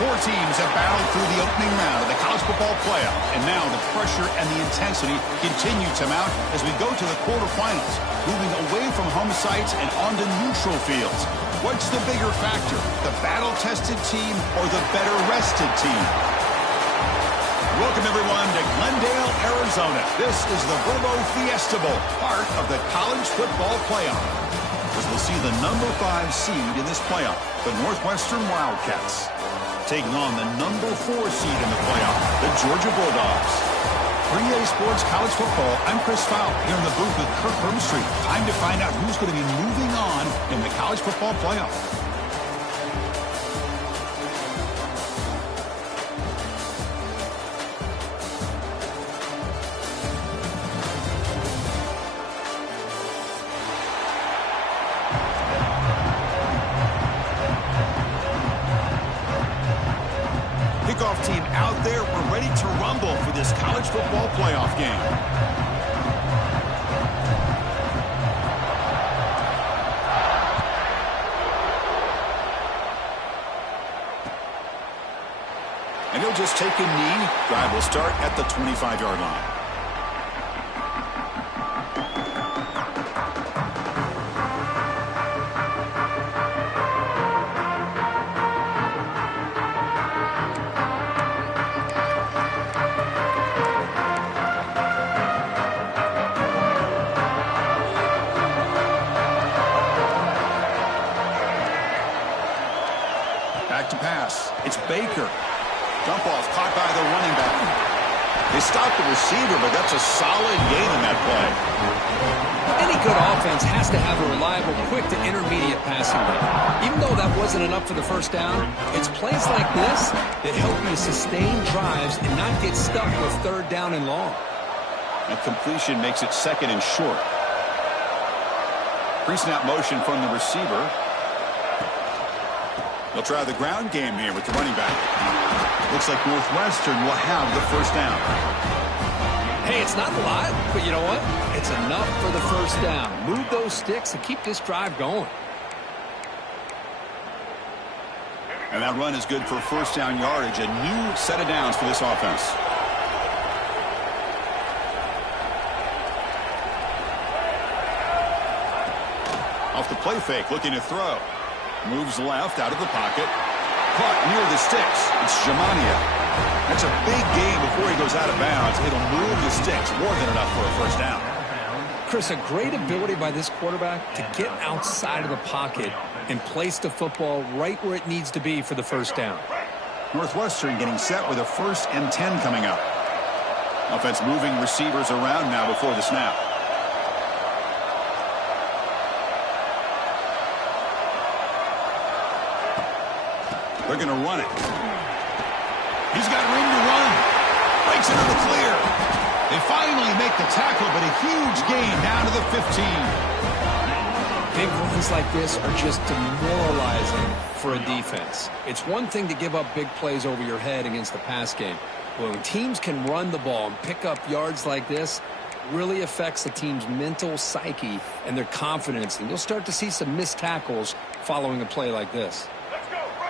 Four teams have battled through the opening round of the college football playoff, and now the pressure and the intensity continue to mount as we go to the quarterfinals, moving away from home sites and onto neutral fields. What's the bigger factor, the battle-tested team or the better-rested team? Welcome, everyone, to Glendale, Arizona. This is the Verbo Fiesta Bowl, part of the college football playoff, as we'll see the number 5 seed in this playoff, the Northwestern Wildcats, taking on the number 4 seed in the playoff, the Georgia Bulldogs. For EA Sports College Football, I'm Chris Fowler here in the booth with Kirk Hermstreet. Time to find out who's going to be moving on in the college football playoff. Kickoff team out there. We're ready to rumble for this college football playoff game. And he'll just take a knee. Drive will start at the 25-yard line. Back to pass. It's Baker. Dump off caught by the running back. They stopped the receiver, but that's a solid gain in that play. Any good offense has to have a reliable, quick to intermediate passing game. Even though that wasn't enough for the first down, it's plays like this that help you sustain drives and not get stuck with third down and long. That completion makes it second and short. Pre-snap motion from the receiver. They'll try the ground game here with the running back. Looks like Northwestern will have the first down. Hey, it's not a lot, but you know what? It's enough for the first down. Move those sticks and keep this drive going. And that run is good for first down yardage. A new set of downs for this offense. Off the play fake, looking to throw. Moves left out of the pocket. Caught near the sticks. It's Jamania. That's a big gain before he goes out of bounds. It'll move the sticks. More than enough for a first down. Chris, a great ability by this quarterback to get outside of the pocket and place the football right where it needs to be for the first down. Northwestern getting set with a 1st and 10 coming up. Offense moving receivers around now before the snap. They're going to run it. He's got room to run. Breaks into the clear. They finally make the tackle, but a huge gain down to the 15. Big runs like this are just demoralizing for a defense. It's one thing to give up big plays over your head against the pass game. But when teams can run the ball and pick up yards like this, it really affects the team's mental psyche and their confidence. And you'll start to see some missed tackles following a play like this.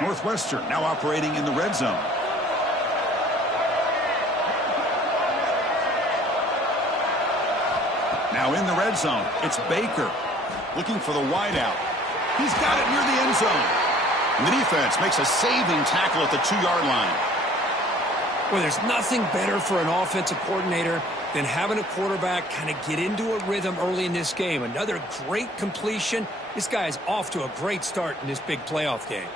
Northwestern now operating in the red zone. Now in the red zone, it's Baker looking for the wideout. He's got it near the end zone. And the defense makes a saving tackle at the 2-yard line. Well, there's nothing better for an offensive coordinator than having a quarterback kind of get into a rhythm early in this game. Another great completion. This guy's off to a great start in this big playoff game.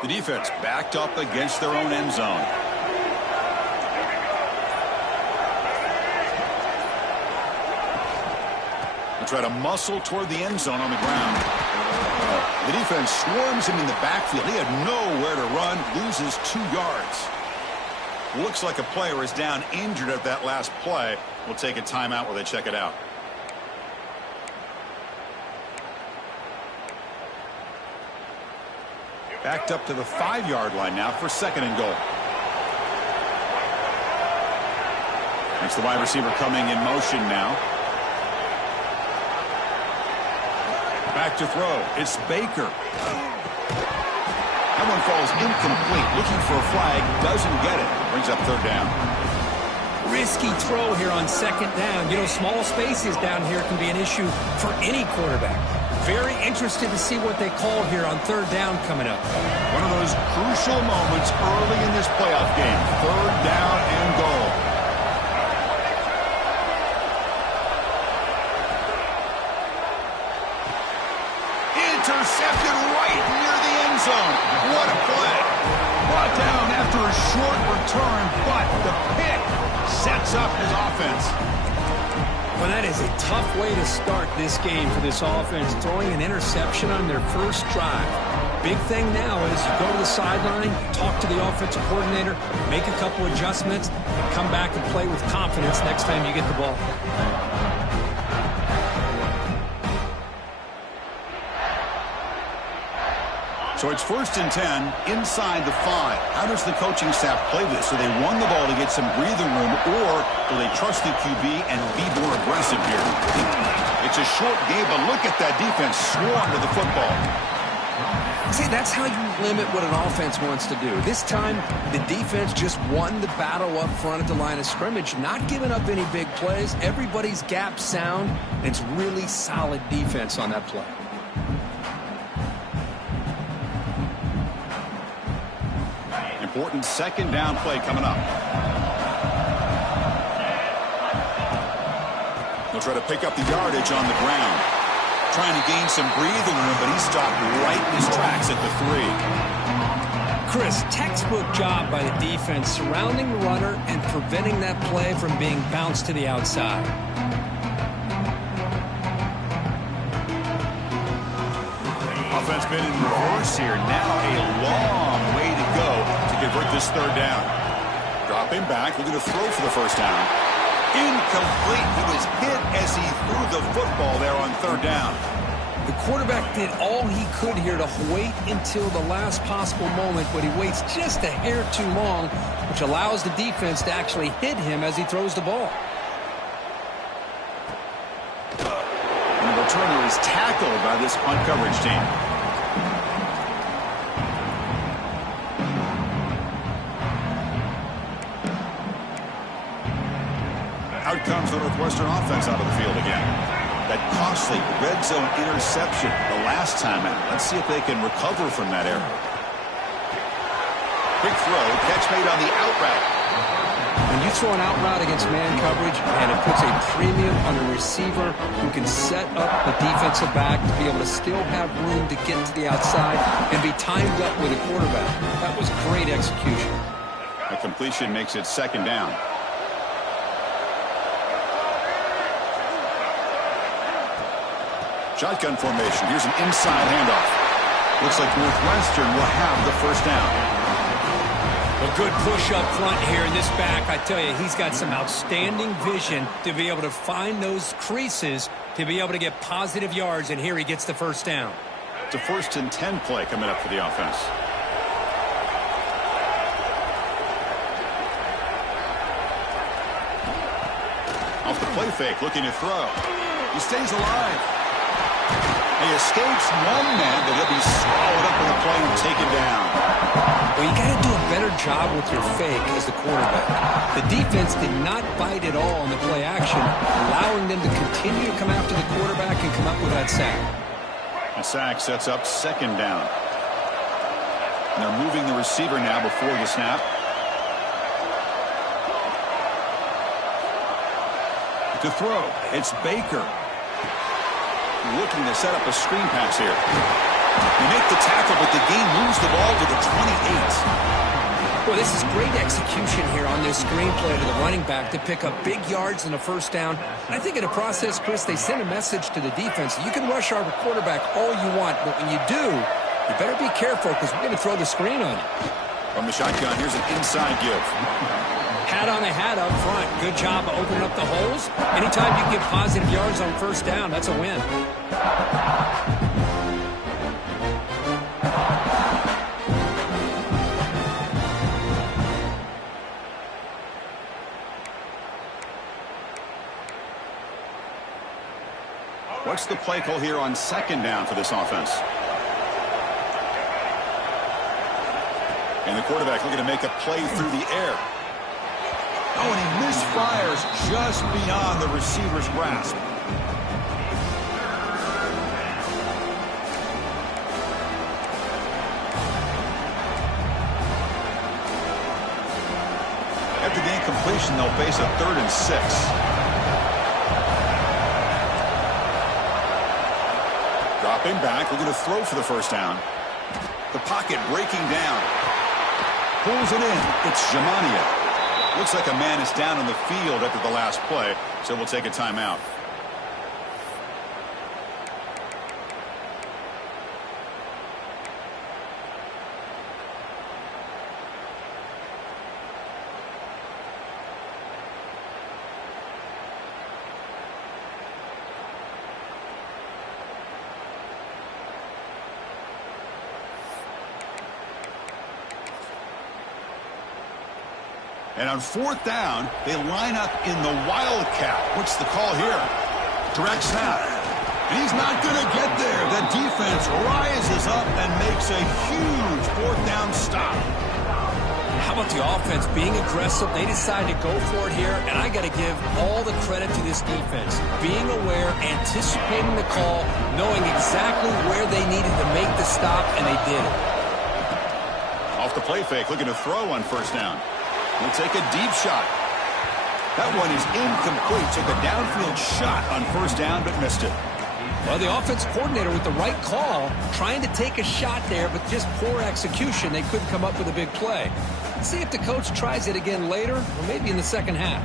The defense backed up against their own end zone. They'll try to muscle toward the end zone on the ground. The defense swarms him in the backfield. He had nowhere to run, loses 2 yards. Looks like a player is down injured at that last play. We'll take a timeout while they check it out. Backed up to the 5-yard line now for 2nd and goal. It's the wide receiver coming in motion now. Back to throw. It's Baker. That one falls incomplete. Looking for a flag. Doesn't get it. Brings up third down. Risky throw here on second down. You know, small spaces down here can be an issue for any quarterback. Very interested to see what they call here on third down coming up. One of those crucial moments early in this playoff game. Third down and goal. Intercepted right near the end zone. What a play. Brought down after a short return, but the pick sets up his offense. Well, that is a tough way to start this game for this offense, throwing an interception on their first drive. Big thing now is you go to the sideline, talk to the offensive coordinator, make a couple adjustments, and come back and play with confidence next time you get the ball. So it's 1st and 10 inside the 5. How does the coaching staff play this? Do they run the ball to get some breathing room, or do they trust the QB and be more aggressive here? It's a short game, but look at that defense swarm to the football. See, that's how you limit what an offense wants to do. This time, the defense just won the battle up front at the line of scrimmage, not giving up any big plays. Everybody's gap sound, and it's really solid defense on that play. Important second down play coming up. He'll try to pick up the yardage on the ground. Trying to gain some breathing room, but he stopped right in his tracks at the 3. Chris, textbook job by the defense surrounding the runner and preventing that play from being bounced to the outside. Offense been in reverse here. Now a long way to go to convert this third down. Dropping back, looking to throw for the first down. Incomplete. He was hit as he threw the football there on third down. The quarterback did all he could here to wait until the last possible moment, but he waits just a hair too long, which allows the defense to actually hit him as he throws the ball. And the returner is tackled by this punt coverage team. Out comes the Northwestern offense out of the field again. That costly red zone interception the last time out. Let's see if they can recover from that error. Quick throw, catch made on the out route. When you throw an out route against man coverage, and it puts a premium on a receiver who can set up the defensive back to be able to still have room to get to the outside and be timed up with a quarterback. That was great execution. A completion makes it second down. Shotgun formation. Here's an inside handoff. Looks like Northwestern will have the first down. A good push up front here in this back. I tell you, he's got some outstanding vision to be able to find those creases to be able to get positive yards, and here he gets the first down. It's a 1st and 10 play coming up for the offense. Off the play fake, looking to throw. He stays alive. He escapes one man, but he'll be swallowed up in the play and taken down. Well, you got to do a better job with your fake as the quarterback. The defense did not bite at all in the play action, allowing them to continue to come after the quarterback and come up with that sack. The sack sets up second down. And they're moving the receiver now before the snap. To throw, it's Baker. Looking to set up a screen pass here. They make the tackle, but the game moves the ball to the 28. Well, this is great execution here on this screen play to the running back to pick up big yards and a first down. I think in the process, Chris, they send a message to the defense. You can rush our quarterback all you want, but when you do, you better be careful because we're going to throw the screen on you. From the shotgun, here's an inside give. Hat on a hat up front. Good job of opening up the holes. Anytime you get positive yards on first down, that's a win. What's the play call here on second down for this offense? And the quarterback looking to make a play through the air. Oh, and he misfires just beyond the receiver's grasp. After the incompletion, they'll face a 3rd and 6. Dropping back, looking to throw for the first down. The pocket breaking down. Pulls it in. It's Jamania. Looks like a man is down on the field after the last play, so we'll take a timeout. And on 4th down, they line up in the Wildcat. What's the call here? Direct snap. And he's not going to get there. The defense rises up and makes a huge 4th down stop. How about the offense being aggressive? They decide to go for it here, and I got to give all the credit to this defense. Being aware, anticipating the call, knowing exactly where they needed to make the stop, and they did it. Off the play fake, looking to throw on 1st down. He'll take a deep shot. That one is incomplete. Took a downfield shot on 1st down, but missed it. Well, the offense coordinator with the right call, trying to take a shot there, but just poor execution. They couldn't come up with a big play. Let's see if the coach tries it again later, or maybe in the second half.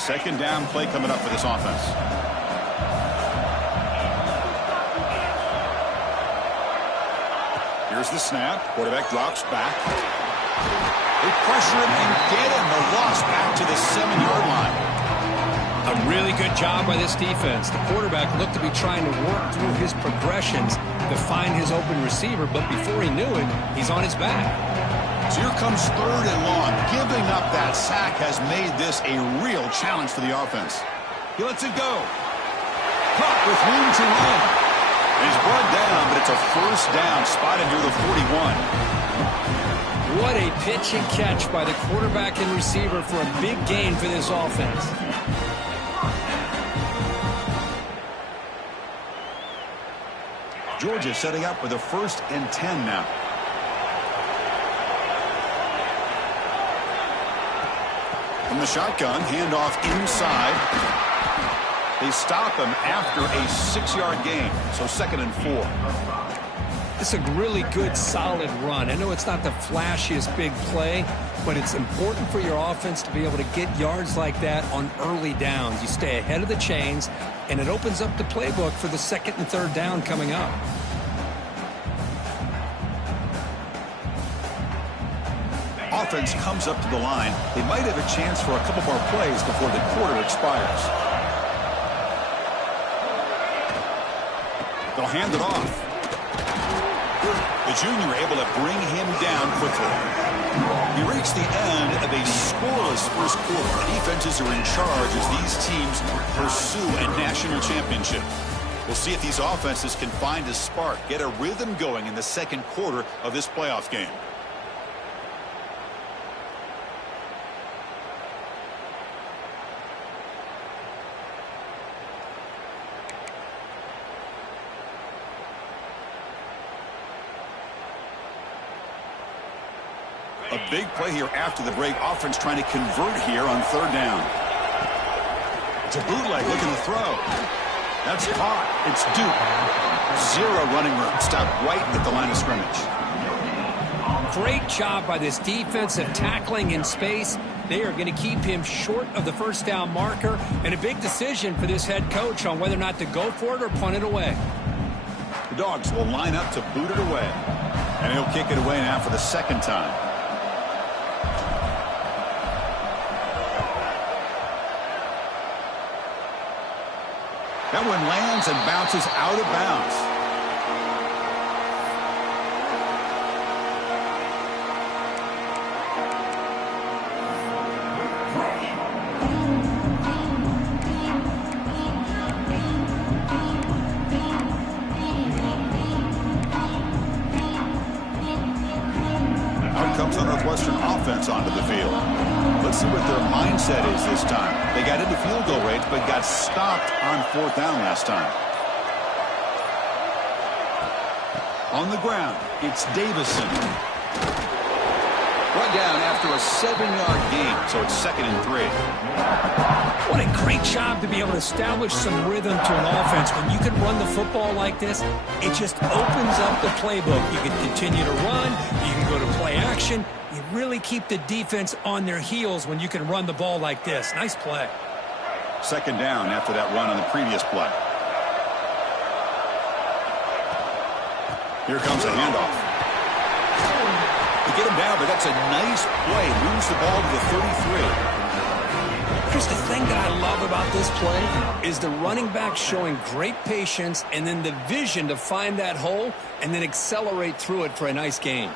2nd down play coming up for this offense. Here's the snap. Quarterback drops back. They pressure him and get him. The loss back to the 7-yard line. A really good job by this defense. The quarterback looked to be trying to work through his progressions to find his open receiver, but before he knew it, he's on his back. So here comes 3rd and long. Giving up that sack has made this a real challenge for the offense. He lets it go. Caught with room to run. He's brought down, but it's a 1st down, spotted near the 41. What a pitch and catch by the quarterback and receiver for a big gain for this offense. Georgia setting up with a 1st and 10 now. From the shotgun, handoff inside. They stop him after a 6-yard gain, so 2nd and 4. It's a really good, solid run. I know it's not the flashiest big play, but it's important for your offense to be able to get yards like that on early downs. You stay ahead of the chains, and it opens up the playbook for the 2nd and 3rd down coming up. Offense comes up to the line. They might have a chance for a couple more plays before the quarter expires. They'll hand it off. The junior able to bring him down quickly. We reach the end of a scoreless first quarter. The defenses are in charge as these teams pursue a national championship. We'll see if these offenses can find a spark, get a rhythm going in the 2nd quarter of this playoff game. A big play here after the break. Offense trying to convert here on 3rd down. It's a bootleg looking to throw. That's caught. It's Duke. 0 running room. Stopped right at the line of scrimmage. Great job by this defensive tackling in space. They are going to keep him short of the 1st down marker, and a big decision for this head coach on whether or not to go for it or punt it away. The Dogs will line up to boot it away, and he'll kick it away now for the 2nd time. That one lands and bounces out of bounds. Northwestern offense onto the field. Let's see what their mindset is this time. They got into field goal range, but got stopped on 4th down last time. On the ground, it's Davison. Run down after a 7-yard gain, so it's 2nd and 3. What a great job to be able to establish some rhythm to an offense. When you can run the football like this, it just opens up the playbook. You can continue to run. You can go to play action. You really keep the defense on their heels when you can run the ball like this. Nice play. 2nd down after that run on the previous play. Here comes a handoff. To get him down, but that's a nice play. Moves the ball to the 33. Here's the thing that I love about this play is the running back showing great patience and then the vision to find that hole and then accelerate through it for a nice gain.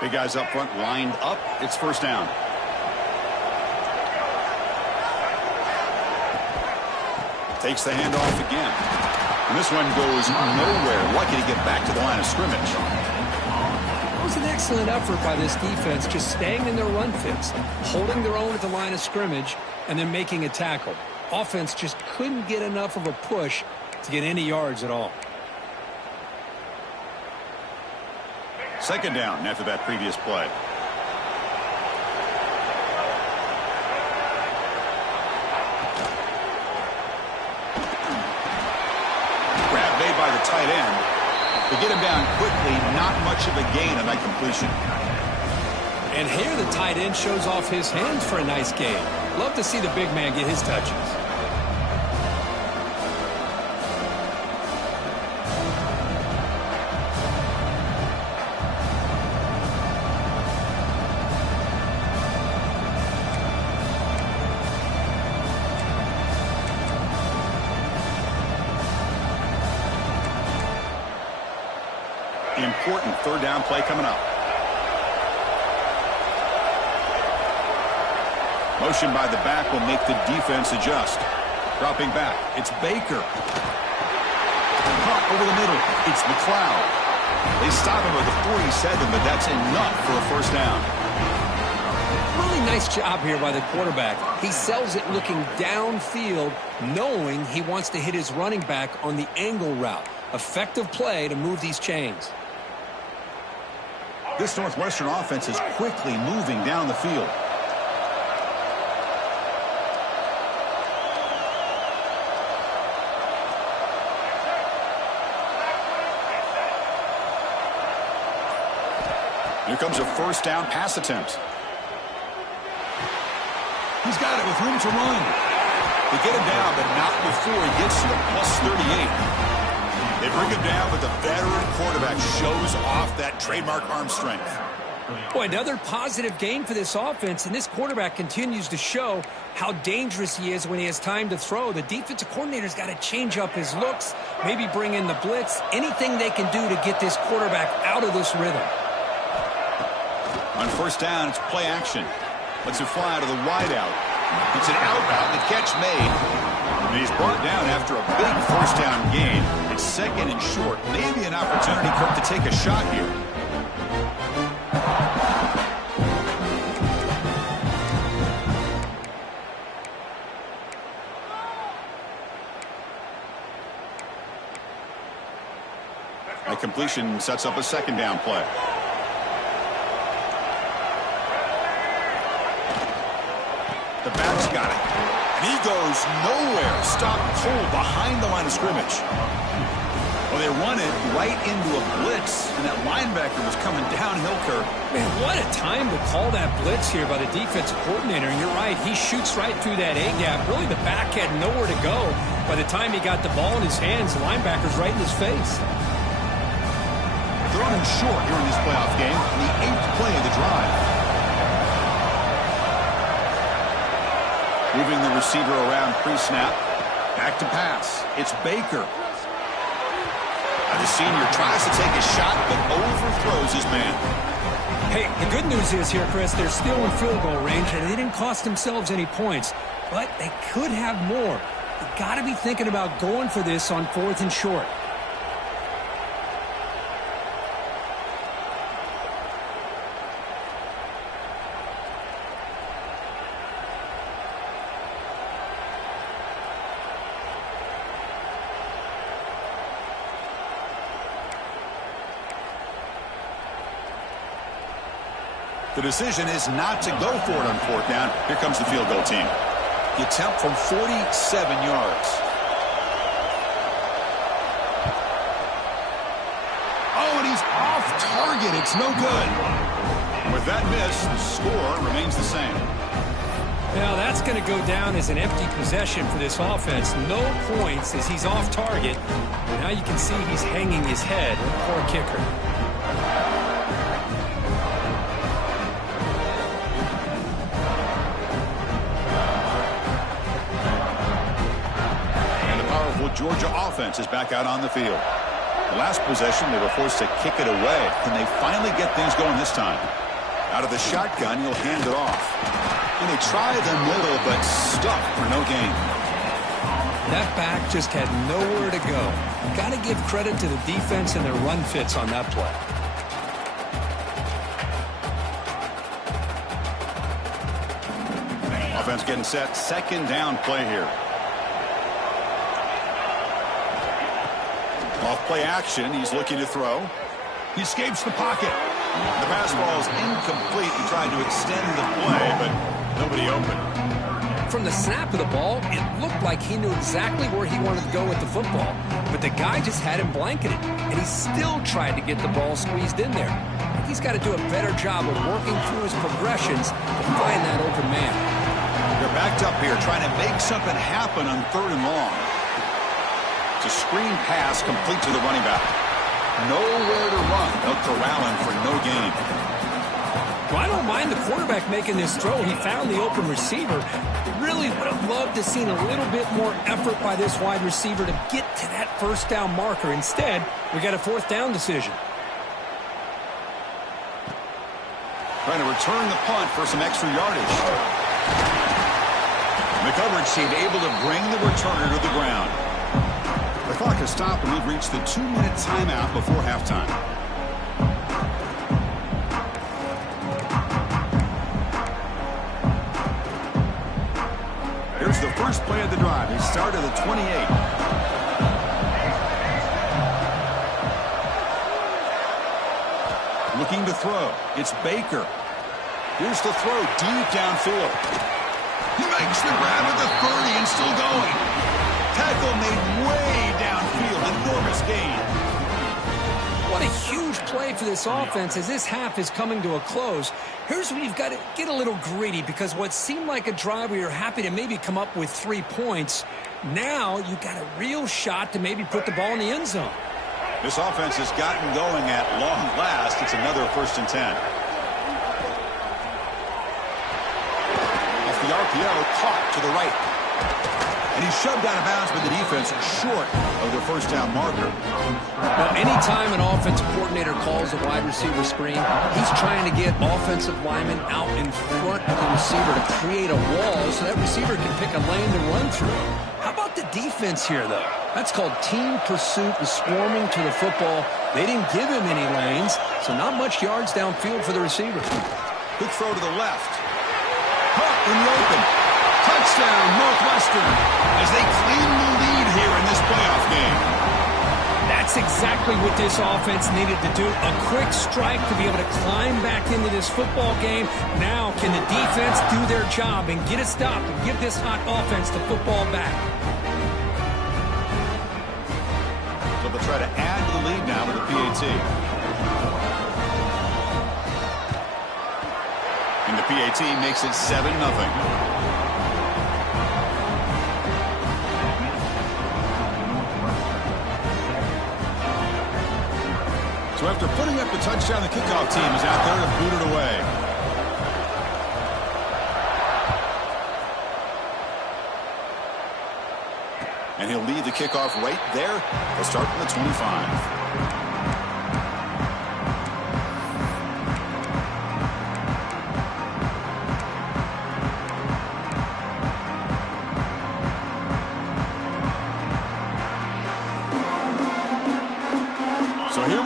Big guys up front lined up. It's 1st down. Takes the handoff again. And this one goes nowhere. Lucky to get back to the line of scrimmage. It was an excellent effort by this defense, just staying in their run fits, holding their own at the line of scrimmage, and then making a tackle. Offense just couldn't get enough of a push to get any yards at all. 2nd down after that previous play. Grab made by the tight end. To get him down quickly, not much of a gain on that completion. And here the tight end shows off his hands for a nice gain. Love to see the big man get his touches. Important 3rd down play coming up. Motion by the back will make the defense adjust. Dropping back, it's Baker. Caught over the middle, it's McLeod. They stop him at the 47, but that's enough for a 1st down. Really nice job here by the quarterback. He sells it looking downfield, knowing he wants to hit his running back on the angle route. Effective play to move these chains. This Northwestern offense is quickly moving down the field. Here comes a 1st down pass attempt. He's got it with room to run. They get him down, but not before he gets to the +38. They bring him down, but the veteran quarterback shows off that trademark arm strength. Boy, another positive gain for this offense, and this quarterback continues to show how dangerous he is when he has time to throw. The defensive coordinator's got to change up his looks, maybe bring in the blitz, anything they can do to get this quarterback out of this rhythm. On 1st down, it's play action. Lets it fly out of the wideout. It's an out route, the catch made. And he's brought down after a big 1st down gain. It's 2nd and short. Maybe an opportunity Kirk to take a shot here. A completion sets up a 2nd down play. The back's got it. And he goes nowhere. Stopped cold behind the line of scrimmage. Well, they run it right into a blitz, and that linebacker was coming downhill, Kirk. Man, what a time to call that blitz here by the defensive coordinator. And you're right, he shoots right through that A-gap. Really, the back had nowhere to go. By the time he got the ball in his hands, the linebacker's right in his face. Thrown him short here in this playoff game, the 8th play of the drive. Moving the receiver around pre-snap. Back to pass. It's Baker. The senior tries to take a shot, but overthrows his man. Hey, the good news is here, Chris, they're still in field goal range, and they didn't cost themselves any points. But they could have more. You've got to be thinking about going for this on 4th and short. The decision is not to go for it on 4th down. Here comes the field goal team. The attempt from 47 yards. Oh, and he's off target. It's no good. With that miss, the score remains the same. Now, that's going to go down as an empty possession for this offense. No points as he's off target. Now you can see he's hanging his head. Poor kicker. Georgia offense is back out on the field. The last possession, they were forced to kick it away. Can they finally get things going this time? Out of the shotgun, he'll hand it off. And they try the middle, but stuck for no gain. That back just had nowhere to go. Got to give credit to the defense and their run fits on that play. Offense getting set. 2nd down play here. Off play action, he's looking to throw. He escapes the pocket. The pass ball is incomplete. He tried to extend the play, but nobody open. From the snap of the ball, it looked like he knew exactly where he wanted to go with the football, but the guy just had him blanketed, and he still tried to get the ball squeezed in there. He's got to do a better job of working through his progressions to find that open man. They're backed up here, trying to make something happen on 3rd and long. It's a screen pass complete to the running back. Nowhere to run. They'll corral him for no gain. Well, I don't mind the quarterback making this throw. He found the open receiver. Really would have loved to seen a little bit more effort by this wide receiver to get to that 1st down marker. Instead, we got a 4th down decision. Trying to return the punt for some extra yardage. The coverage team able to bring the returner to the ground. The clock has stopped, and we've reached the 2-minute timeout before halftime. Here's the first play of the drive. He started at the 28. Looking to throw. It's Baker. Here's the throw deep downfield. He makes the grab at the 30 and still going. Tackle made way downfield. Enormous gain. What a huge play for this offense as this half is coming to a close. Here's where you've got to get a little greedy, because what seemed like a drive where you're happy to maybe come up with 3 points, now you've got a real shot to maybe put the ball in the end zone. This offense has gotten going at long last. It's another 1st and 10. Off the RPO, caught to the right. And he's shoved out of bounds by the defense short of the 1st down marker. Well, anytime an offensive coordinator calls a wide receiver screen, he's trying to get offensive linemen out in front of the receiver to create a wall so that receiver can pick a lane to run through. How about the defense here, though? That's called team pursuit and swarming to the football. They didn't give him any lanes, so not much yards downfield for the receiver. Quick throw to the left. Caught in the open. Touchdown, Northwestern, as they claim the lead here in this playoff game. That's exactly what this offense needed to do. A quick strike to be able to climb back into this football game. Now, can the defense do their job and get a stop and give this hot offense the football back? So they'll try to add to the lead now with the PAT. And the PAT makes it 7-0. So after putting up the touchdown, the kickoff team is out there to boot it away. And he'll lead the kickoff right there. They'll start from the 25.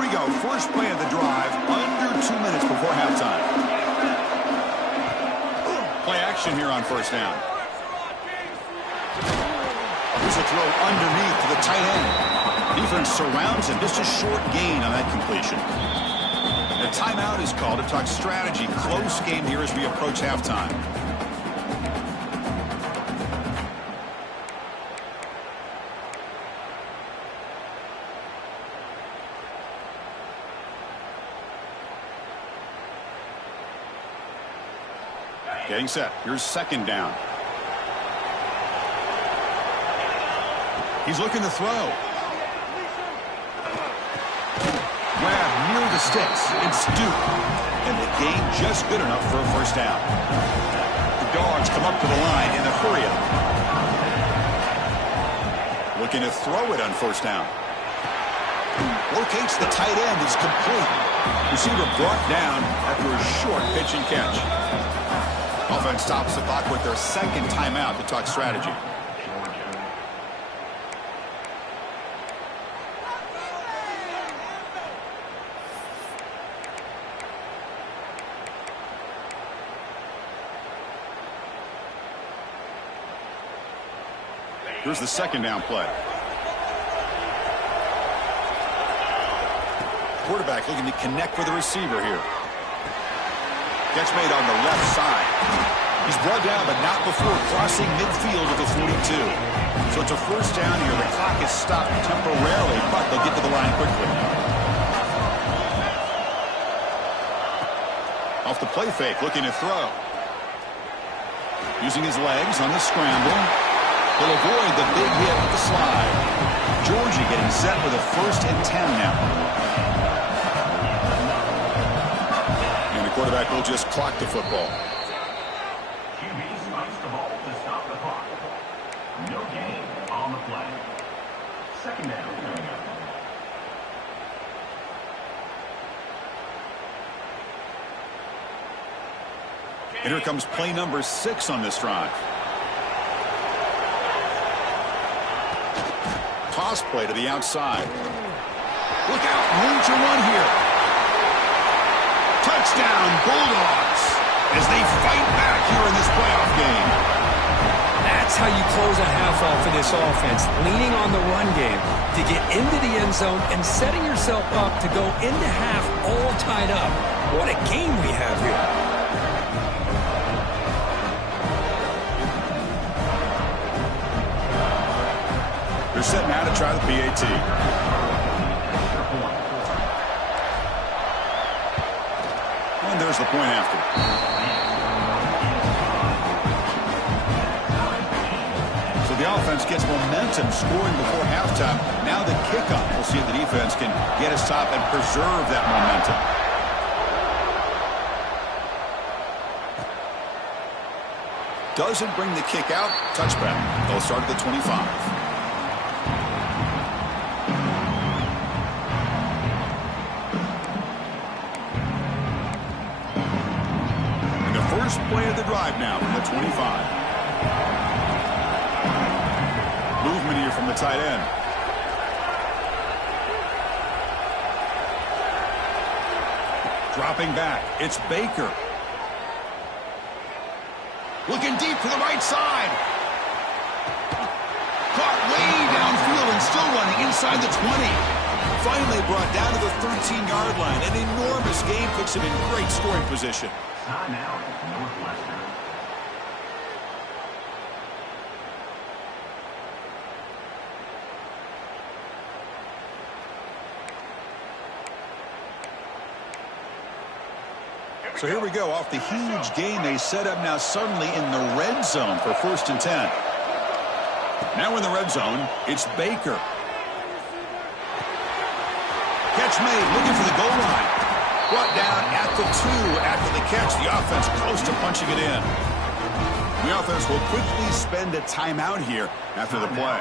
we go. First play of the drive, under 2 minutes before halftime. Play action here on first down. Here's a throw underneath to the tight end. Defense surrounds him. Just a short gain on that completion. A timeout is called to talk strategy. Close game here as we approach halftime. Getting set. Here's second down. He's looking to throw. Grab near the sticks and Duke. And the gain just good enough for a first down. The Dogs come up to the line in a hurry up. Looking to throw it on first down. Locates the tight end. It's complete. Receiver brought down after a short pitch and catch. Offense stops the clock with their second timeout to talk strategy. Here's the second down play. Quarterback looking to connect with the receiver here. Catch made on the left side. He's brought down, but not before crossing midfield at the 42. So it's a first down here. The clock is stopped temporarily, but they'll get to the line quickly. Off the play fake, looking to throw. Using his legs on the scramble. He'll avoid the big hit with the slide. Georgia getting set with a 1st and 10 now. Quarterback will just clock the football. QB spikes the ball to stop the clock. No gain on the play. Second down. And here comes play number 6 on this drive. Toss play to the outside. Look out, room to run here. Touchdown, Bulldogs, as they fight back here in this playoff game. That's how you close a half off of this offense, leaning on the run game to get into the end zone and setting yourself up to go into half all tied up. What a game we have here. They're set now to try the PAT. And there's the point after. So the offense gets momentum scoring before halftime. Now the kickoff. We'll see if the defense can get a stop and preserve that momentum. Doesn't bring the kick out. Touchback. They'll start at the 25. First play of the drive now from the 25. Movement here from the tight end. Dropping back. It's Baker. Looking deep to the right side. Caught way downfield and still running inside the 20. Finally brought down to the 13-yard line. An enormous gain puts him in great scoring position. Timeout, Northwestern. So here we go. Off the huge gain they set up now suddenly in the red zone for 1st and 10. Now in the red zone, it's Baker. Catch made, looking for the goal line. Brought down at the 2 after the catch. The offense close to punching it in. The offense will quickly spend a timeout here after the play.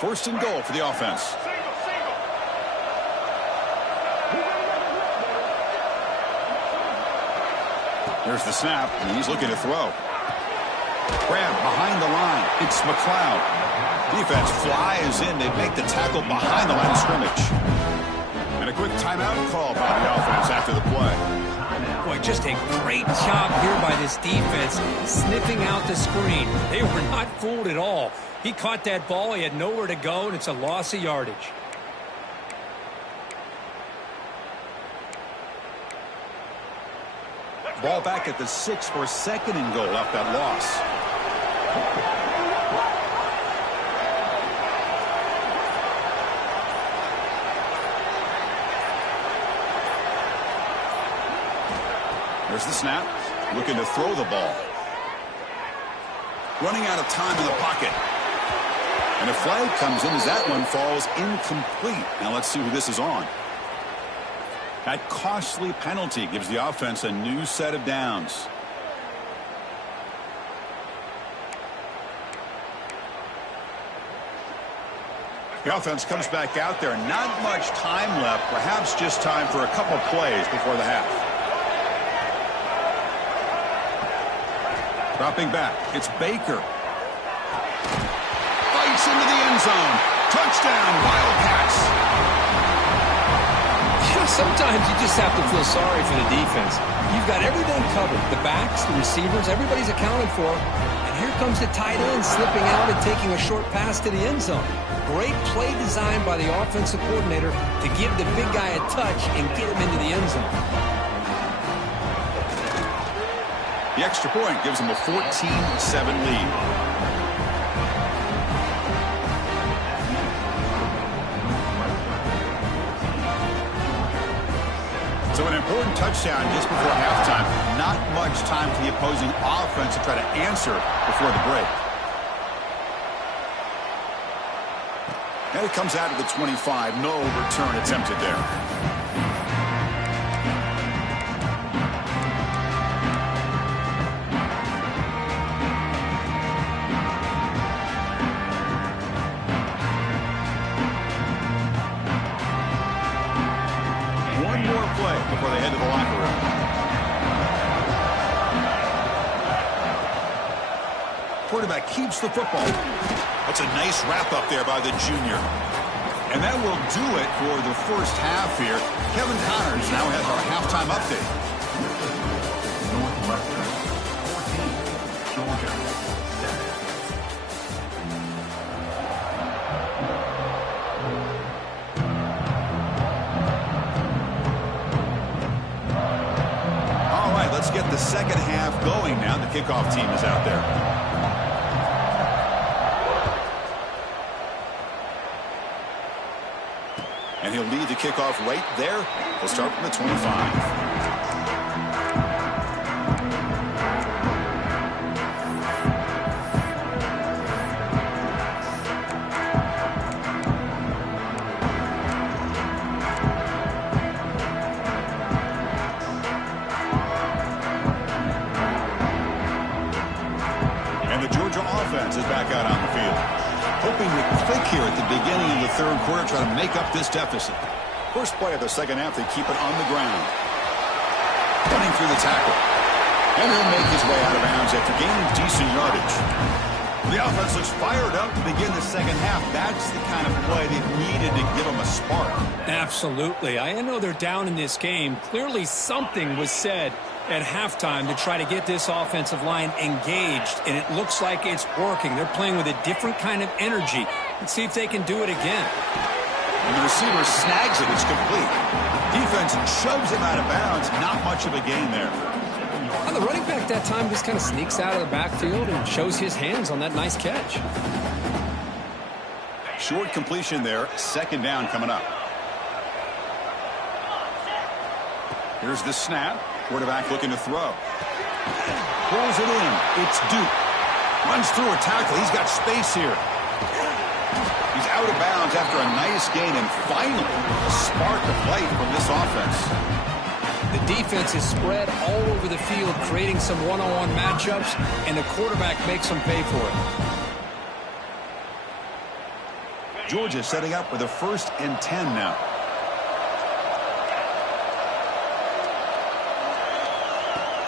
First and goal for the offense. There's the snap, and he's looking to throw. Grab behind the line. It's McLeod. Defense flies in. They make the tackle behind the line of scrimmage. And a quick timeout call by the offense after the play. Boy, just a great job here by this defense, sniffing out the screen. They were not fooled at all. He caught that ball. He had nowhere to go, and it's a loss of yardage. Ball back at the 6 for 2nd and goal off that loss. There's the snap. Looking to throw the ball. Running out of time in the pocket. And a flag comes in as that one falls incomplete. Now let's see who this is on. That costly penalty gives the offense a new set of downs. The offense comes back out there. Not much time left. Perhaps just time for a couple plays before the half. Dropping back. It's Baker. Fights into the end zone. Touchdown, Wildcats. Sometimes you just have to feel sorry for the defense. You've got everything covered. The backs, the receivers, everybody's accounted for. And here comes the tight end slipping out and taking a short pass to the end zone. Great play design by the offensive coordinator to give the big guy a touch and get him into the end zone. The extra point gives them a 14-7 lead. So an important touchdown just before halftime. Not much time for the opposing offense to try to answer before the break. And it comes out of the 25. No return attempted there. Before they head to the locker room. Quarterback keeps the football. That's a nice wrap up there by the junior. And that will do it for the first half here. Kevin Connors now has our halftime update. Northwestern 14, Georgia 7. Let's get the second half going now. The kickoff team is out there. And he'll lead the kickoff right there. He'll start from the 25. Is back out on the field. Hoping to click here at the beginning of the third quarter, try to make up this deficit. First play of the second half, they keep it on the ground. Running through the tackle. And he'll make his way out of bounds after gaining decent yardage. The offense looks fired up to begin the second half. That's the kind of play they've needed to give them a spark. Absolutely. I know they're down in this game. Clearly something was said at halftime to try to get this offensive line engaged, and it looks like it's working. They're playing with a different kind of energy. Let's see if they can do it again. And the receiver snags it. It's complete. Defense shoves him out of bounds. Not much of a gain there. Well, the running back that time just kind of sneaks out of the backfield and shows his hands on that nice catch. Short completion there. Second down coming up. Here's the snap. Quarterback looking to throw. Pulls it in. It's Duke. Runs through a tackle. He's got space here. He's out of bounds after a nice gain, and finally a spark of life from this offense. The defense is spread all over the field, creating some one-on-one matchups, and the quarterback makes them pay for it. Georgia setting up with a 1st and 10 now.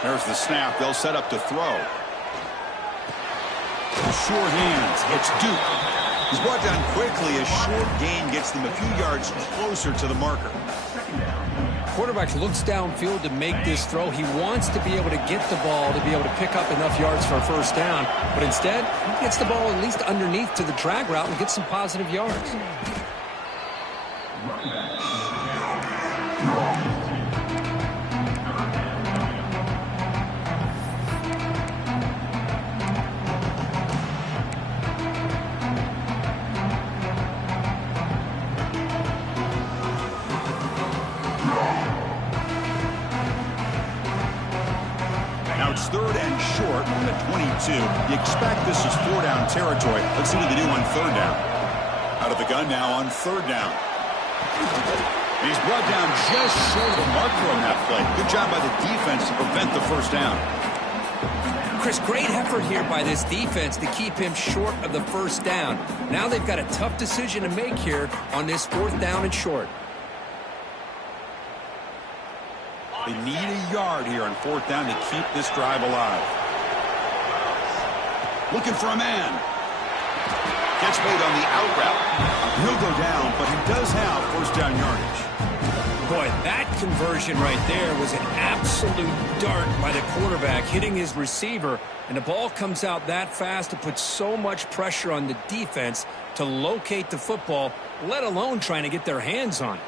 There's the snap. They'll set up to throw. Short hands. It's Duke. He's brought down quickly. A short gain gets them a few yards closer to the marker. Quarterback looks downfield to make this throw. He wants to be able to get the ball to be able to pick up enough yards for a first down. But instead, he gets the ball at least underneath to the drag route and gets some positive yards. It's 3rd and short on the 22. You expect this is 4-down territory. Let's see what they do on 3rd down. Out of the gun now on 3rd down. He's brought down just short of the marker on that play. Good job by the defense to prevent the first down. Chris, great effort here by this defense to keep him short of the first down. Now they've got a tough decision to make here on this 4th down and short. They need a yard here on 4th down to keep this drive alive. Looking for a man. Gets made on the out route. He'll go down, but he does have first down yardage. Boy, that conversion right there was an absolute dart by the quarterback hitting his receiver, and the ball comes out that fast to put so much pressure on the defense to locate the football, let alone trying to get their hands on it.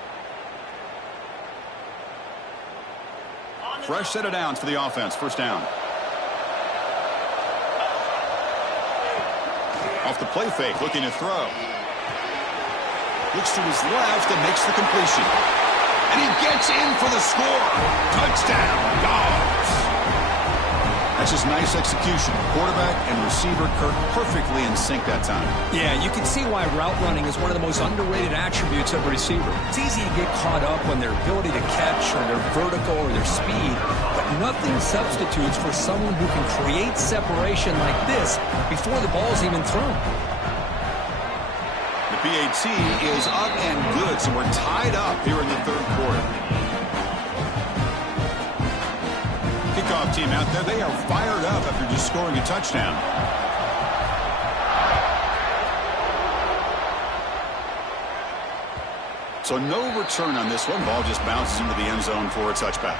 Fresh set of downs for the offense. First down. Off the play fake, looking to throw. Looks to his left and makes the completion. And he gets in for the score. Touchdown, Dogs. That's just nice execution. Quarterback and receiver Kirk perfectly in sync that time. Yeah, you can see why route running is one of the most underrated attributes of a receiver. It's easy to get caught up on their ability to catch or their vertical or their speed, but nothing substitutes for someone who can create separation like this before the ball's even thrown. The PAT is up and good, so we're tied up here in the 3rd quarter. Kickoff team out there, they are fired up after just scoring a touchdown. So no return on this one. Ball just bounces into the end zone for a touchback.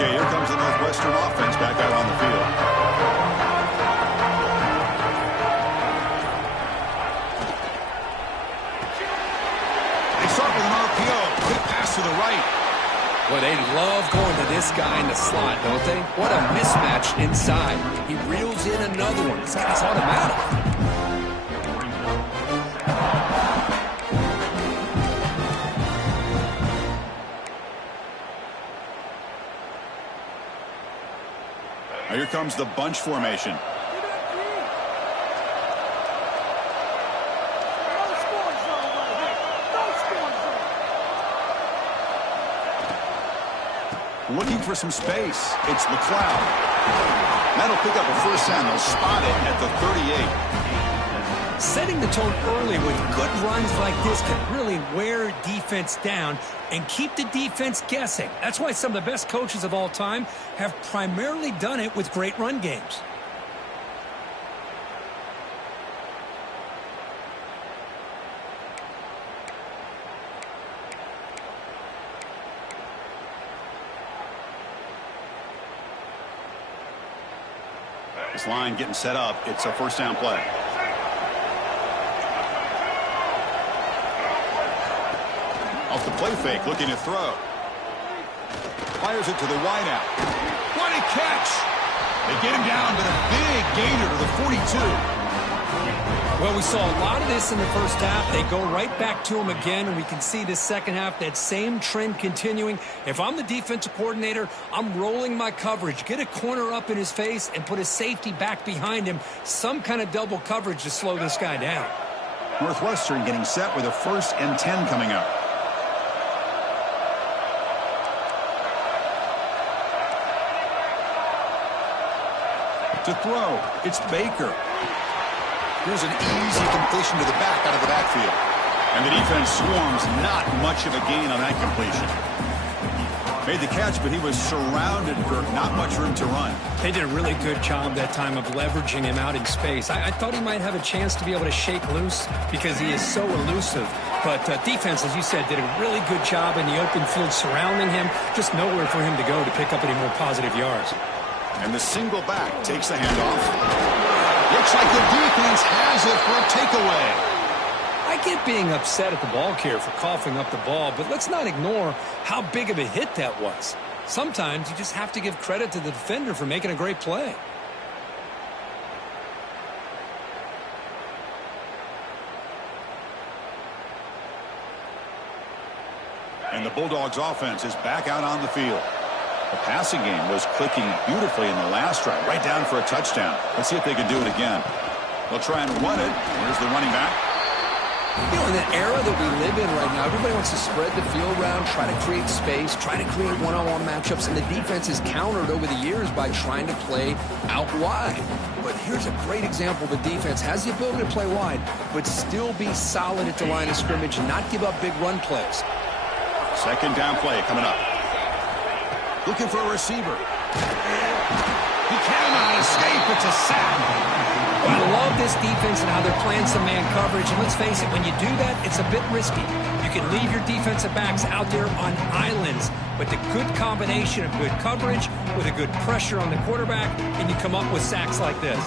Okay, here comes the Northwestern offense back out on the field. They start with an RPO. Quick pass to the right. Well, they love going to this guy in the slot, don't they? What a mismatch inside. He reels in another one. This guy's automatic. Now here comes the bunch formation. Looking for some space. It's McLeod. That'll pick up a first down. They'll spot it at the 38. Setting the tone early with good runs like this can really wear defense down and keep the defense guessing. That's why some of the best coaches of all time have primarily done it with great run games. This line getting set up. It's a first down play. Off the play fake, looking to throw. Fires it to the wideout. What a catch! They get him down, but a big gainer to the 42. Well, we saw a lot of this in the first half. They go right back to him again, and we can see this second half, that same trend continuing. If I'm the defensive coordinator, I'm rolling my coverage. Get a corner up in his face and put a safety back behind him. Some kind of double coverage to slow this guy down. Northwestern getting set with a 1st and 10 coming up. To throw, it's Baker. Here's an easy completion to the back out of the backfield. And the defense swarms, not much of a gain on that completion. Made the catch, but he was surrounded, Kirk. Not much room to run. They did a really good job that time of leveraging him out in space. I thought he might have a chance to be able to shake loose because he is so elusive. But defense, as you said, did a really good job in the open field surrounding him. Just nowhere for him to go to pick up any more positive yards. And the single back takes the handoff. Looks like the defense has it for a takeaway. I get being upset at the ball carrier for coughing up the ball, but let's not ignore how big of a hit that was. Sometimes you just have to give credit to the defender for making a great play. And the Bulldogs offense is back out on the field. The passing game was clicking beautifully in the last drive, right down for a touchdown. Let's see if they can do it again. They'll try and run it. Here's the running back. You know, in the era that we live in right now, everybody wants to spread the field around, try to create space, try to create one-on-one matchups, and the defense is countered over the years by trying to play out wide. But here's a great example. The defense has the ability to play wide, but still be solid at the line of scrimmage and not give up big run plays. Second down play coming up. Looking for a receiver. He cannot escape. It's a sack. Well, I love this defense and how they're playing some man coverage. And let's face it, when you do that, it's a bit risky. You can leave your defensive backs out there on islands, but the good combination of good coverage with a good pressure on the quarterback, and you come up with sacks like this.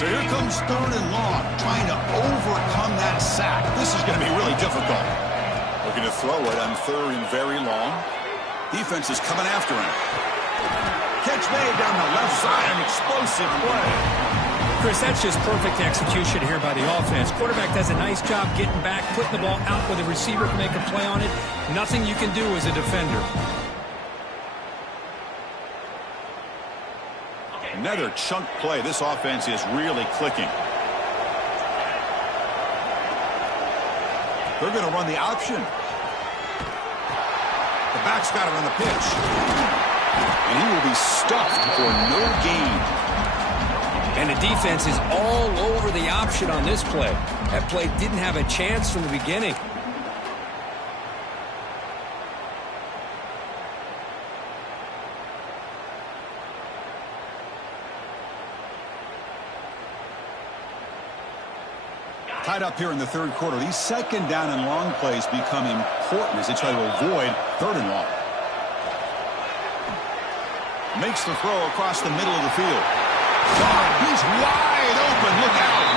So here comes third and long, trying to overcome that sack. This is going to be really difficult. Looking to throw it on third and very long. Defense is coming after him. Catch made down the left side, an explosive play. Chris, that's just perfect execution here by the offense. Quarterback does a nice job getting back, putting the ball out where the receiver can make a play on it. Nothing you can do as a defender. Another chunk play. This offense is really clicking. They're going to run the option. The back's got it on the pitch. And he will be stuffed for no gain. And the defense is all over the option on this play. That play didn't have a chance from the beginning. Tied up here in the third quarter. These second down and long plays become important as they try to avoid third and long. Makes the throw across the middle of the field. Oh, he's wide open. Look out.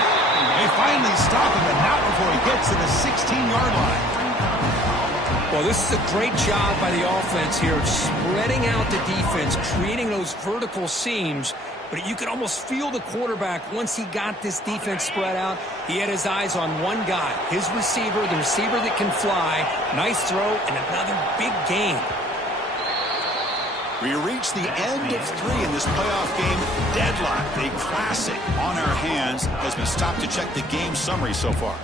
They finally stop him, but not before he gets to the 16-yard line. Well, this is a great job by the offense here, spreading out the defense, creating those vertical seams. But you could almost feel the quarterback once he got this defense spread out. He had his eyes on one guy, his receiver, the receiver that can fly. Nice throw and another big gain. We reach the end of 3 in this playoff game. Deadlock, a classic on our hands as we stop to check the game summary so far.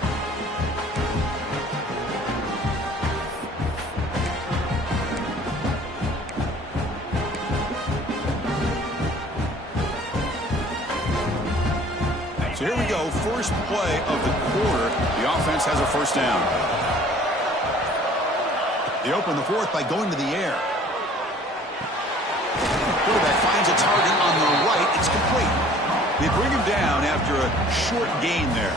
So here we go, first play of the quarter. The offense has a first down. They open the fourth by going to the air. Quarterback finds a target on the right. It's complete. They bring him down after a short gain there.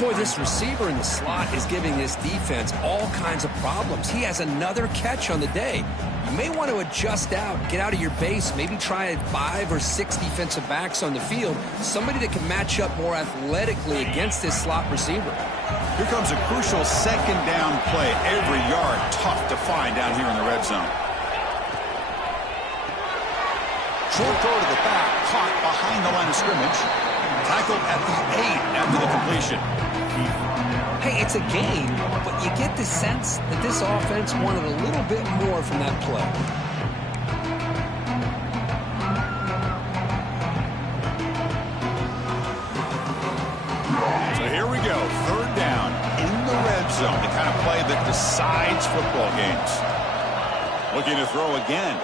Boy, this receiver in the slot is giving this defense all kinds of problems. He has another catch on the day. You may want to adjust out, get out of your base, maybe try 5 or 6 defensive backs on the field, somebody that can match up more athletically against this slot receiver. Here comes a crucial second down play. Every yard tough to find down here in the red zone. Short throw to the back, caught behind the line of scrimmage. Tackled at the 8 after the completion. Hey, it's a gain, but you get the sense that this offense wanted a little bit more from that play. So here we go, third down in the red zone, the kind of play that decides football games. Looking to throw again.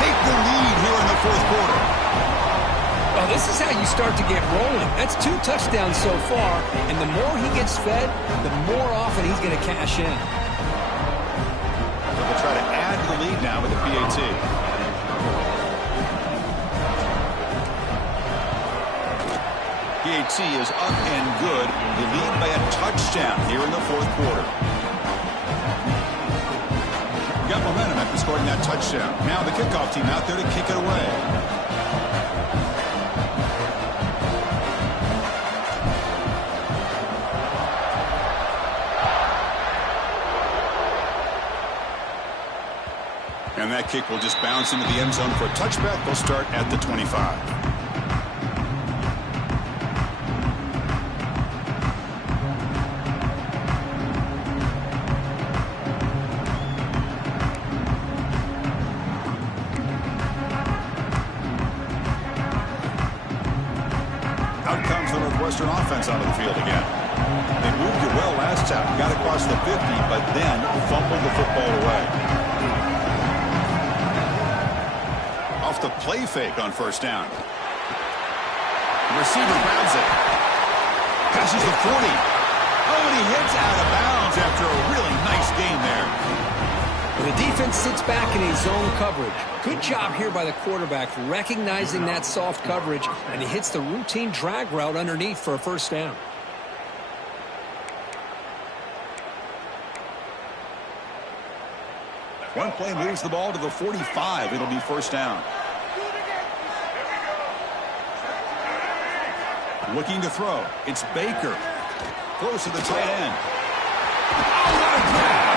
take the lead here in the fourth quarter. Well, this is how you start to get rolling. That's 2 touchdowns so far, and the more he gets fed, the more often he's going to cash in. They'll try to add to the lead now with the PAT. PAT is up and good. They lead by a touchdown here in the fourth quarter. Got momentum after scoring that touchdown. Now the kickoff team out there to kick it away. And that kick will just bounce into the end zone for a touchback. They'll start at the 25. Out comes the Northwestern offense onto the field again. They moved it well last time. Got across the 50, but then fumbled the football away. Off the play fake on first down. The receiver grabs it. Passes the 40. Oh, and he hits out of bounds after a really nice gain there. The defense sits back in a zone coverage. Good job here by the quarterback recognizing that soft coverage, and he hits the routine drag route underneath for a first down. One play moves the ball to the 45. It'll be first down. Looking to throw. It's Baker. Close to the tight end. Oh, what a grab!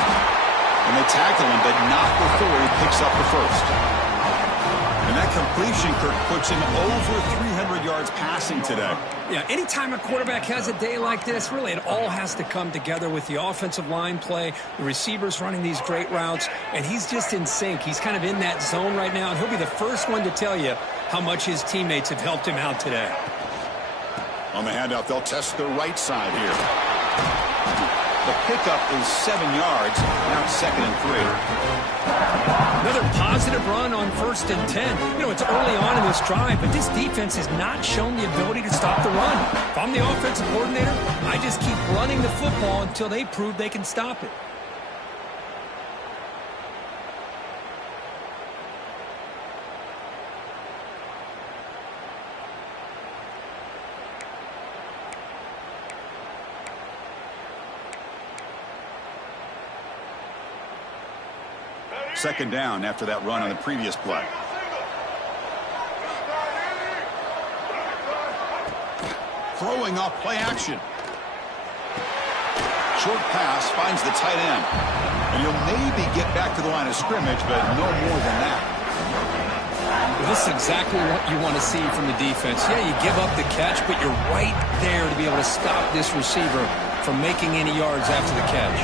And they tackle him, but not before he picks up the first. And that completion, Kirk, puts him over 300 yards passing today. Yeah, anytime a quarterback has a day like this, really it all has to come together with the offensive line play, the receivers running these great routes, and he's just in sync. He's kind of in that zone right now, and he'll be the first one to tell you how much his teammates have helped him out today. On the handoff, they'll test the right side here. The pickup is 7 yards. Now it's 2nd and 3. Another positive run on 1st and 10. You know, it's early on in this drive, but this defense has not shown the ability to stop the run. If I'm the offensive coordinator, I just keep running the football until they prove they can stop it. Second down after that run on the previous play. Throwing off play action. Short pass finds the tight end. And he'll maybe get back to the line of scrimmage, but no more than that. Well, this is exactly what you want to see from the defense. Yeah, you give up the catch, but you're right there to be able to stop this receiver from making any yards after the catch.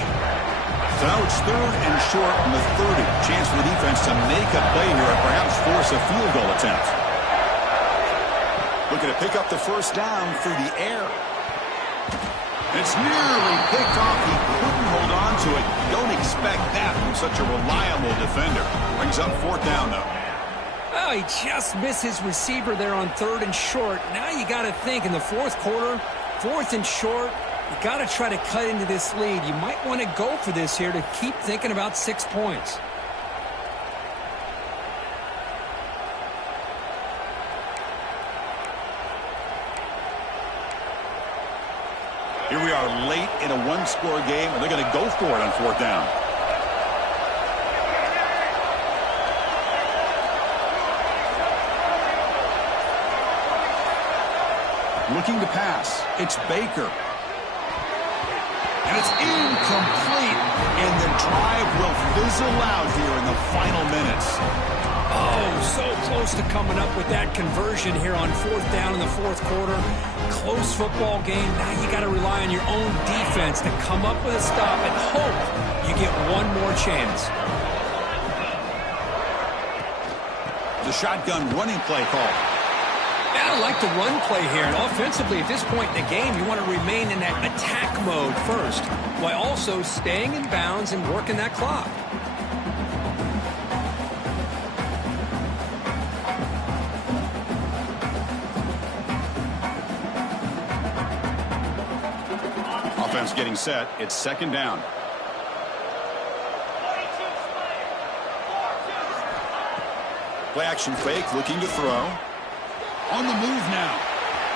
So now it's 3rd and short on the 30. Chance for the defense to make a play here and perhaps force a field goal attempt. Looking to pick up the first down through the air. And it's nearly picked off. He couldn't hold on to it. Don't expect that from such a reliable defender. Brings up 4th down, though. Well, he just missed his receiver there on 3rd and short. Now you got to think in the 4th quarter, 4th and short, you got to try to cut into this lead. You might want to go for this here to keep thinking about 6 points. Here we are late in a one-score game, and they're going to go for it on 4th down. Looking to pass. It's Baker. And it's incomplete. And the drive will fizzle out here in the final minutes. Oh, so close to coming up with that conversion here on 4th down in the 4th quarter. Close football game. Now you got to rely on your own defense to come up with a stop and hope you get one more chance. The shotgun running play call. Yeah, I like the run play here. And offensively, at this point in the game, you want to remain in that attack mode first, while also staying in bounds and working that clock. is getting set. It's second down. Play action fake, looking to throw. On the move now.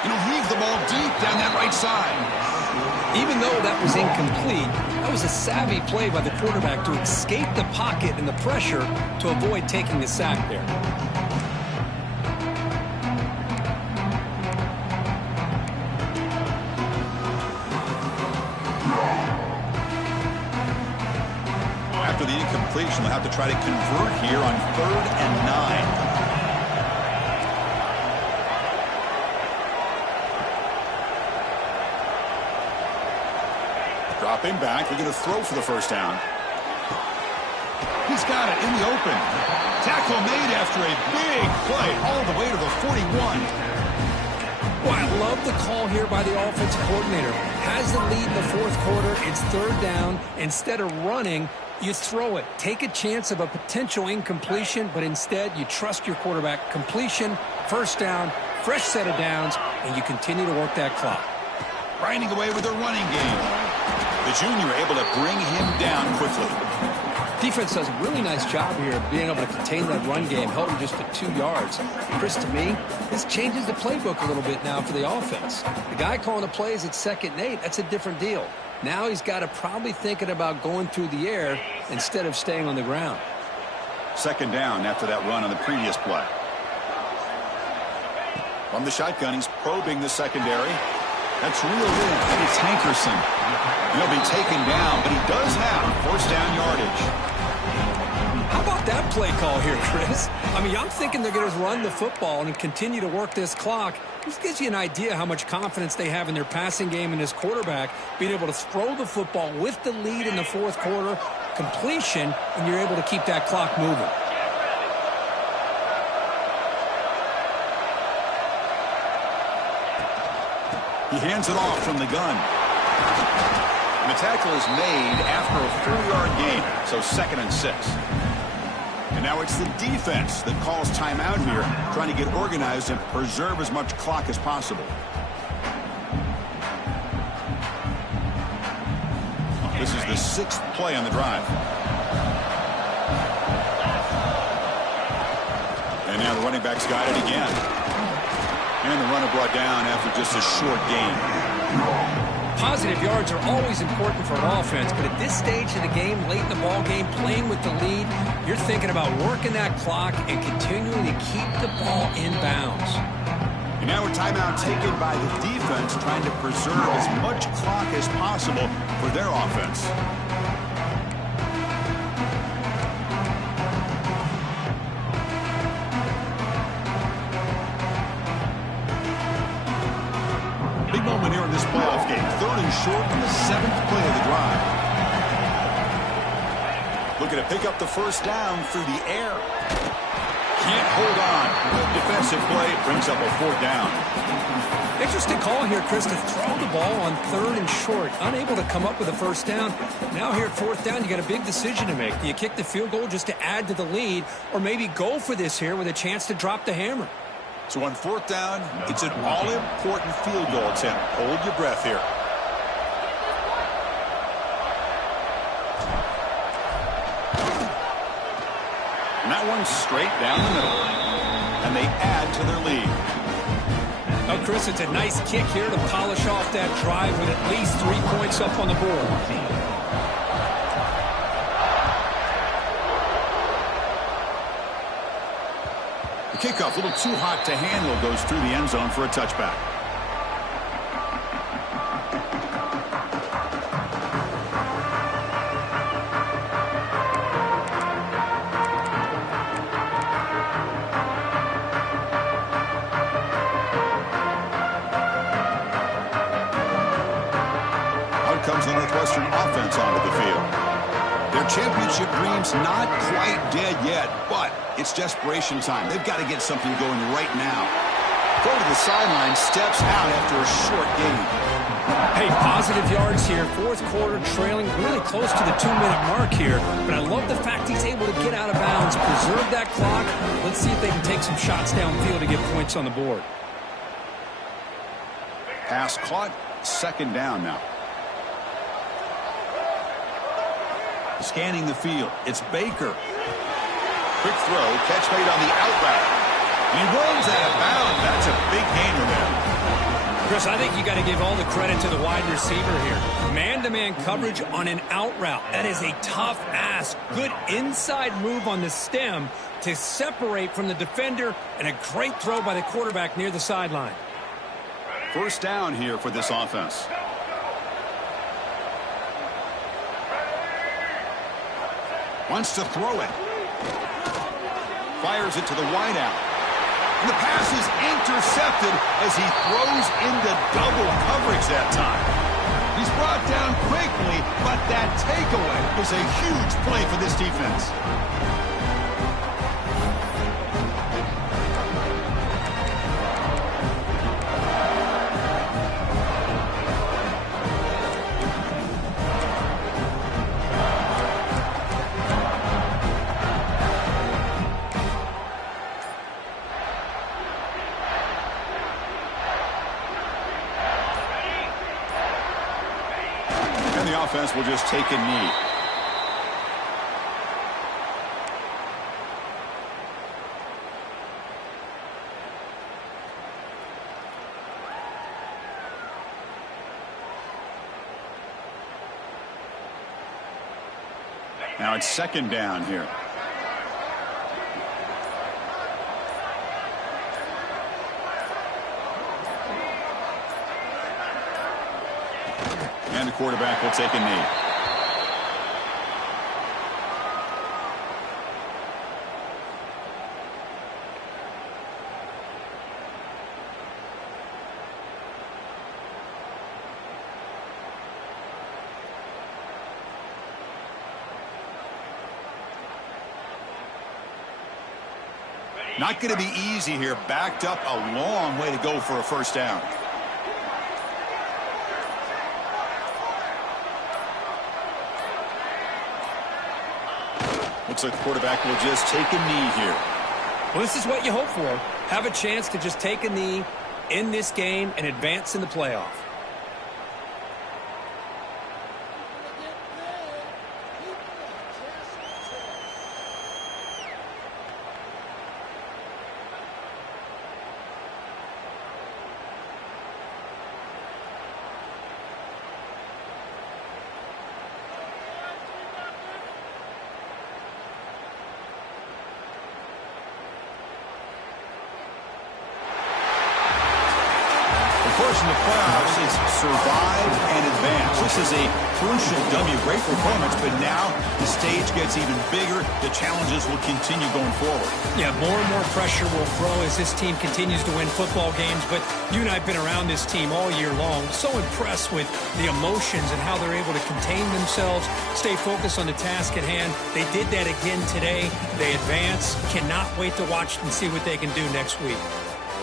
He'll heave the ball deep down that right side. Even though that was incomplete, that was a savvy play by the quarterback to escape the pocket and the pressure to avoid taking the sack there. After the incompletion, they'll have to try to convert here on 3rd and 9. Dropping back, they're going to throw for the first down. He's got it in the open. Tackle made after a big play all the way to the 41. Well, I love the call here by the offensive coordinator. Has the lead in the fourth quarter. It's 3rd down. Instead of running, you throw it. Take a chance of a potential incompletion, but instead you trust your quarterback. Completion, first down, fresh set of downs, and you continue to work that clock. Grinding away with their running game. The junior able to bring him down quickly. Defense does a really nice job here of being able to contain that run game, held him just to 2 yards. Chris, to me, this changes the playbook a little bit now for the offense. The guy calling the plays at 2nd and 8, that's a different deal. Now he's got to probably thinking about going through the air instead of staying on the ground. Second down after that run on the previous play. From the shotgun, he's probing the secondary. That's reeled in. It's Hankerson. He'll be taken down, but he does have first down yardage. How about that play call here, Chris? I mean, I'm thinking they're going to run the football and continue to work this clock. This gives you an idea how much confidence they have in their passing game and this quarterback being able to throw the football with the lead in the fourth quarter, completion, and you're able to keep that clock moving. He hands it off from the gun. And the tackle is made after a 4-yard gain, so 2nd and 6. And now it's the defense that calls timeout here, trying to get organized and preserve as much clock as possible. This is the 6th play on the drive. And now the running back's got it again. And the runner brought down after just a short gain. Positive yards are always important for an offense, but at this stage of the game, late in the ball game, playing with the lead, you're thinking about working that clock and continuing to keep the ball in bounds. And now a timeout taken by the defense, trying to preserve as much clock as possible for their offense. Moment here in this playoff game. 3rd and short in the 7th play of the drive. Looking to pick up the first down through the air. Can't hold on. Good defensive play brings up a 4th down. Interesting call here, Chris, to throw the ball on 3rd and short. Unable to come up with a first down. Now here at 4th down, you got a big decision to make. Do you kick the field goal just to add to the lead, or maybe go for this here with a chance to drop the hammer? So on 4th down, it's an all-important field goal attempt. Hold your breath here. And that one's straight down the middle. And they add to their lead. Oh, Chris, it's a nice kick here to polish off that drive with at least 3 points up on the board. Kickoff, a little too hot to handle, goes through the end zone for a touchback. Out comes the Northwestern offense onto the field. Their championship dream's not quite dead yet, but it's desperation time. They've got to get something going right now. Go to the sideline, steps out after a short gain. Hey, positive yards here. Fourth quarter trailing really close to the 2-minute mark here. But I love the fact he's able to get out of bounds, preserve that clock. Let's see if they can take some shots downfield to get points on the board. Pass caught, second down now. Scanning the field. It's Baker. Quick throw. Catch made on the out route. And he runs out of bounds. That's a big gainer there. Chris, I think you got to give all the credit to the wide receiver here. Man-to-man coverage on an out route. That is a tough ask. Good inside move on the stem to separate from the defender, and a great throw by the quarterback near the sideline. First down here for this offense. Wants to throw it. Fires it to the wideout. And the pass is intercepted as he throws into double coverage that time. He's brought down quickly, but that takeaway is a huge play for this defense. Offense will just take a knee. Now it's second down here. And the quarterback will take a knee. Not going to be easy here. Backed up a long way to go for a first down. Looks like the quarterback will just take a knee here. Well, this is what you hope for. Have a chance to just take a knee in this game and advance in the playoff. In the playoffs is survive and advance. This is a crucial W. Great performance, but now the stage gets even bigger. The challenges will continue going forward. Yeah, more and more pressure will grow as this team continues to win football games, but you and I have been around this team all year long. So impressed with the emotions and how they're able to contain themselves, stay focused on the task at hand. They did that again today. They advance. Cannot wait to watch and see what they can do next week.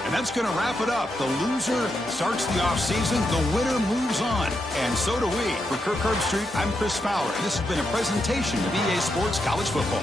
And that's going to wrap it up. The loser starts the offseason. The winner moves on. And so do we. For Kirk Herbstreit, I'm Chris Fowler. This has been a presentation of EA Sports College Football.